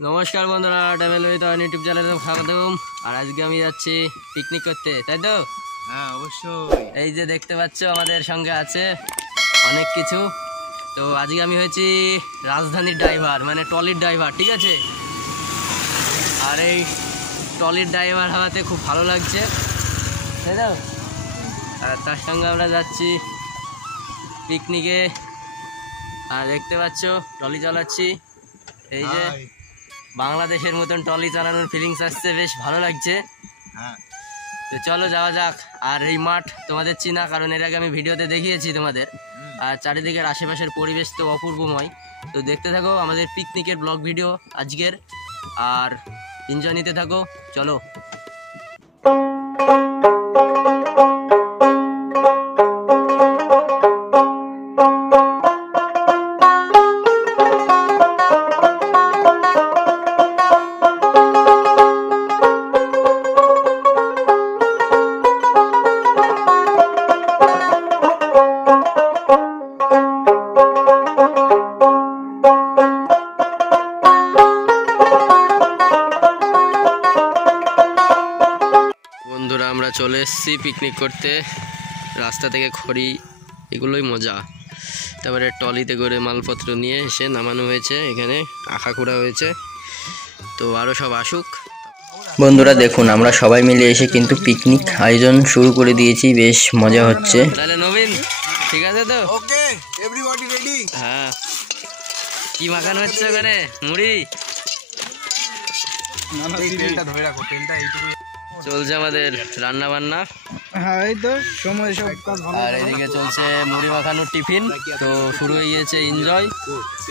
নমস্কার বন্ধুরা, travel with Ayan YouTube চ্যানেলে স্বাগতম। আর আজকে আমি যাচ্ছি পিকনিক করতে, তাই তো? হ্যাঁ অবশ্যই। এই যে দেখতে পাচ্ছ আমাদের সঙ্গে আছে অনেক কিছু। তো আজকে আমি হয়েছি রাজধানীর ড্রাইভার, মানে ট্রলির ড্রাইভার, ঠিক আছে? আর এই ট্রলির ড্রাইভার হওয়াতে খুব ভালো লাগছে, তাই তো? আর তার সঙ্গে আমরা যাচ্ছি পিকনিকে। আর দেখতে পাচ্ছ ট্রলি চালাচ্ছি। এই যে বাংলাদেশের মতন ট্রলি চালানোর ফিলিংস আসছে, বেশ ভালো লাগছে। তো চলো যাওয়া যাক। আর এই মাঠ তোমাদের চিনা, কারণ এর আগে আমি ভিডিওতে দেখিয়েছি তোমাদের। আর চারিদিকের আশেপাশের পরিবেশ তো অপূর্বময়। তো দেখতে থাকো আমাদের পিকনিকের ব্লগ ভিডিও আজকের, আর এনজয় নিতে থাকো। চলো। বন্ধুরা, আমরা চলে এসেছি পিকনিক করতে। রাস্তা থেকে খড়ি এগুলোই মজা। তারপরে ট্রলিতে করে মালপত্র নিয়ে এসে নামানো হয়েছে, এখানে আখাখোড়া হয়েছে। তো আরও সব আসুক। বন্ধুরা দেখুন, আমরা সবাই মিলে এসে কিন্তু পিকনিক আয়োজন শুরু করে দিয়েছি, বেশ মজা হচ্ছে। তাহলে নবীন, ঠিক আছে তো? ওকে, এভরিবডি রেডি? হ্যাঁ। কি মাখানো হচ্ছে ওখানে? মুড়ি? তেলটা ধরে রাখো, তেলটা এইটুকু। চলছে আমাদের রান্না বান্না। হ্যাঁ এই তো সময় সব কাজ ভালো। আর এদিকে চলছে মুড়ি মাখানোর টিফিন। তো শুরু হয়ে গিয়েছে এনজয়।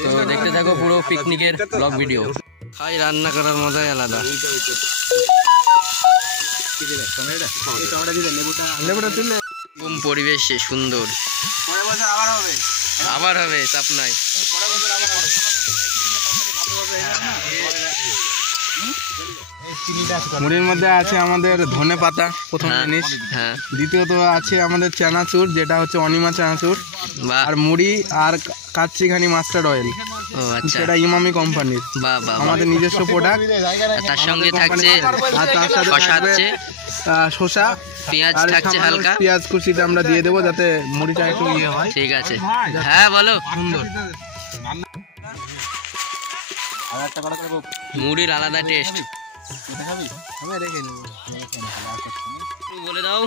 তো দেখতে থাকো পুরো পিকনিকের ব্লগ ভিডিও। খাই, রান্না করার মজাই আলাদা। লেবুটা তুললে পরিবেশ সুন্দর। আবার হবে, চাপ নাই। মুড়ির মধ্যে আছে আমাদের ধনে পাতা, প্রথম জিনিস। হ্যাঁ, দ্বিতীয়ত আছে আমাদের চানাচুর, যেটা হচ্ছে অনিমা চানাচুর। বাহ। আর মুড়ি আর কাচ্চিঘানি মাস্টার্ড অয়েল, ও আচ্ছা, সেটা ইমামি কোম্পানির, বাহ বাহ। আমাদের নিজস্ব প্রোডাক্ট। তার সঙ্গে থাকছে আর তার সাথে শসা, থাকবে আছে শসা, পেঁয়াজ আর থাকছে সামান্য হালকা। পেঁয়াজ কুচিটা আমরা দিয়ে দেবো যাতে মুড়িটা একটু ইয়ে হয়। ঠিক আছে, হ্যাঁ বলো। সুন্দর। মুড়ির আলাদা টেস্ট, বলে দাও।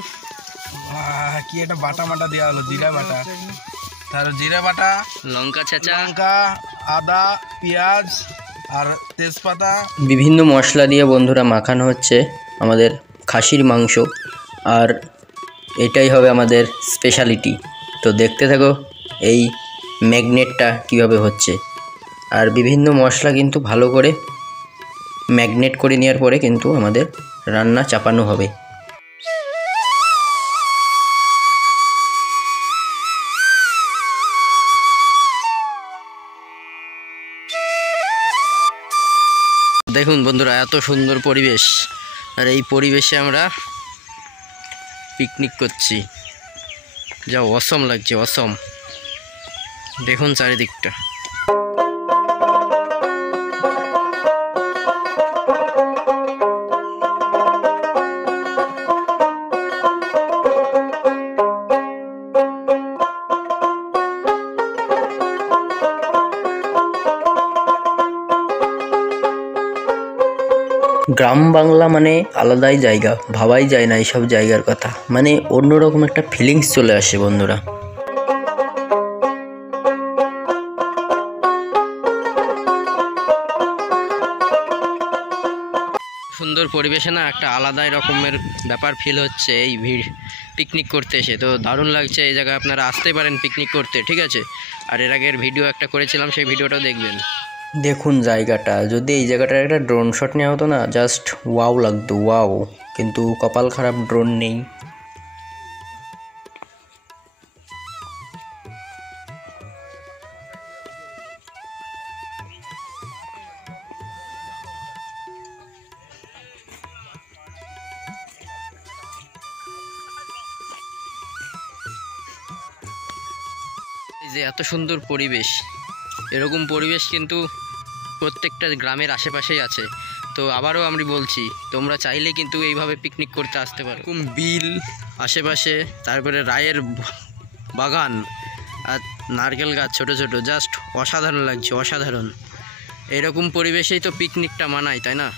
কি একটা বাটা মাটা দেওয়া হলো, জিরা বাটা, তারপর জিরা বাটা, লঙ্কা ছেঁচা, লঙ্কা, আদা, পেঁয়াজ আর তেজপাতা। বিভিন্ন মশলা দিয়ে বন্ধুরা মাখানো হচ্ছে আমাদের খাসির মাংস, আর এটাই হবে আমাদের স্পেশালিটি। তো দেখতে থাকো এই ম্যাগনেটটা কিভাবে হচ্ছে। আর বিভিন্ন মশলা কিন্তু ভালো করে ম্যাগনেট করে নেওয়ার পরে কিন্তু আমাদের রান্না চাপানো হবে। দেখুন বন্ধুরা, এত সুন্দর পরিবেশ, আর এই পরিবেশে আমরা পিকনিক করছি। যা অসম লাগছে, অসম। দেখুন চারিদিকটা। গ্রাম বাংলা মানে আলাদাই জায়গা, ভাবাই যায় না এইসব জায়গার কথা, মানে অন্যরকম একটা ফিলিংস চলে আসে বন্ধুরা। সুন্দর পরিবেশে না একটা আলাদাই রকমের ব্যাপার ফিল হচ্ছে এই পিকনিক করতে এসে। তো দারুণ লাগছে। এই জায়গায় আপনারা আসতে পারেন পিকনিক করতে, ঠিক আছে? আর এর আগের ভিডিও একটা করেছিলাম, সেই ভিডিওটাও দেখবেন। দেখুন জায়গাটা, যদি এই জায়গাটার একটা ড্রোন শট নেওয়া হতো না, জাস্ট ওয়াও লাগতো, ওয়াও। কিন্তু কপাল খারাপ, ড্রোন নেই। এই যে এত সুন্দর পরিবেশ, এরকম পরিবেশ কিন্তু প্রত্যেকটা গ্রামের আশেপাশেই আছে। তো আবারও আমি বলছি, তোমরা চাইলে কিন্তু এইভাবে পিকনিক করতে আসতে পারো। বিল আশেপাশে, তারপরে রায়ের বাগান আর নারকেল গাছ ছোট ছোট, জাস্ট অসাধারণ লাগছে, অসাধারণ। এরকম পরিবেশেই তো পিকনিকটা মানায়, তাই না?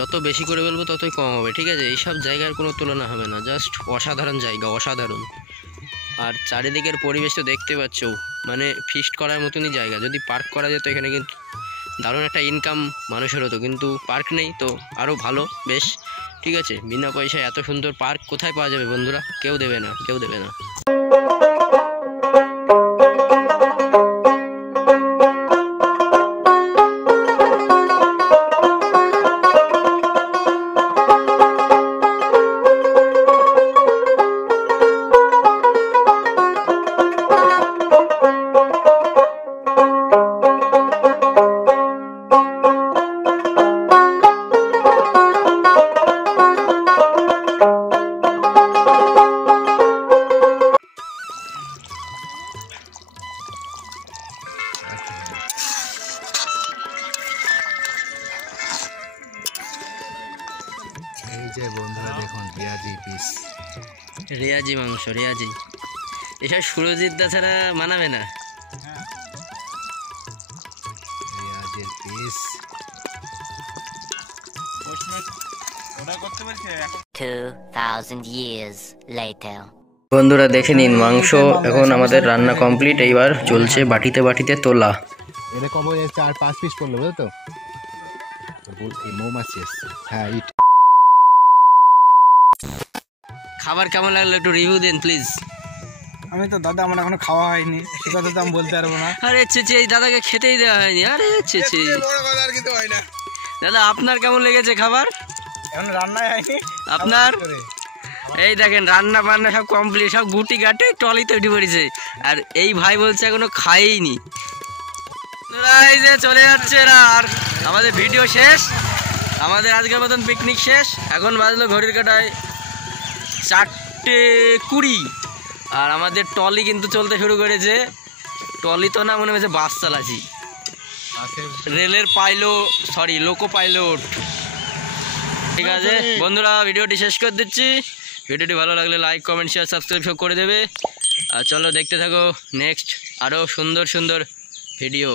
যত বেশি করে বলবো ততই কম হবে, ঠিক আছে? এইসব জায়গার কোনো তুলনা হবে না, জাস্ট অসাধারণ জায়গা, অসাধারণ। আর চারিদিকের পরিবেশ তো দেখতে পাচ্ছ, মানে ফিস্ট করার মতনই জায়গা। যদি পার্ক করা যেত এখানে কিন্তু দারুণ একটা ইনকাম মানুষের হতো, কিন্তু পার্ক নেই, তো আরও ভালো, বেশ, ঠিক আছে? বিনা পয়সায় এত সুন্দর পার্ক কোথায় পাওয়া যাবে বন্ধুরা? কেউ দেবে না, কেউ দেবে না। এই যে বন্ধুরা দেখুন রেয়াজি পিস, রেয়াজি মাংস, রেয়াজি। এসব সুরজিৎ দা ছাড়া মানাবে না। রেয়াজির পিস। 2,000 years later. বন্ধুরা দেখে নিন, মাংস এখন আমাদের রান্না কমপ্লিট। এইবার চলছে বাটিতে বাটিতে তোলা। এটা কবে 4-5 পিস করলো, বুঝলো তো? এই মৌমাছি এসছে। হ্যাঁ, ইট। খাবার কেমন লাগলো একটু রিভিউ দেন প্লিজ। আমি তো দাদা, আমার এখনো খাওয়া হয়নি, সে কথা তো আমি বলতে পারবো না। আরে চেচে, এই দাদাকে খেতেই দেওয়া হয়নি। আরে চেচে, বড় কথা আর কিছু হয় না। দাদা আপনার কেমন লেগেছে খাবার? এখন রান্নাই হয়নি আপনার? এই দেখেন রান্না বান্না সব কমপ্লিট, সব গুটি গাটে ট্রলিতে উঠে পড়েছে, আর এই ভাই বলছে এখনো খাইনি। এই যে চলে যাচ্ছে এরা, আর আমাদের ভিডিও শেষ, আমাদের আজকের মতন পিকনিক শেষ। এখন বাজলো ঘড়ির কাঁটায় 4:20, আর আমাদের ট্রলি কিন্তু চলতে শুরু করেছে। ট্রলি তো না, মনে হচ্ছে বাস চালাচ্ছি, রেলের লোকো পাইলট। ঠিক আছে বন্ধুরা, ভিডিওটি শেষ করে দিচ্ছি। ভিডিওটি ভালো লাগলে লাইক, কমেন্ট, শেয়ার, সাবস্ক্রাইব সব করে দেবে। আর চলো দেখতে থাকো নেক্সট আরও সুন্দর সুন্দর ভিডিও।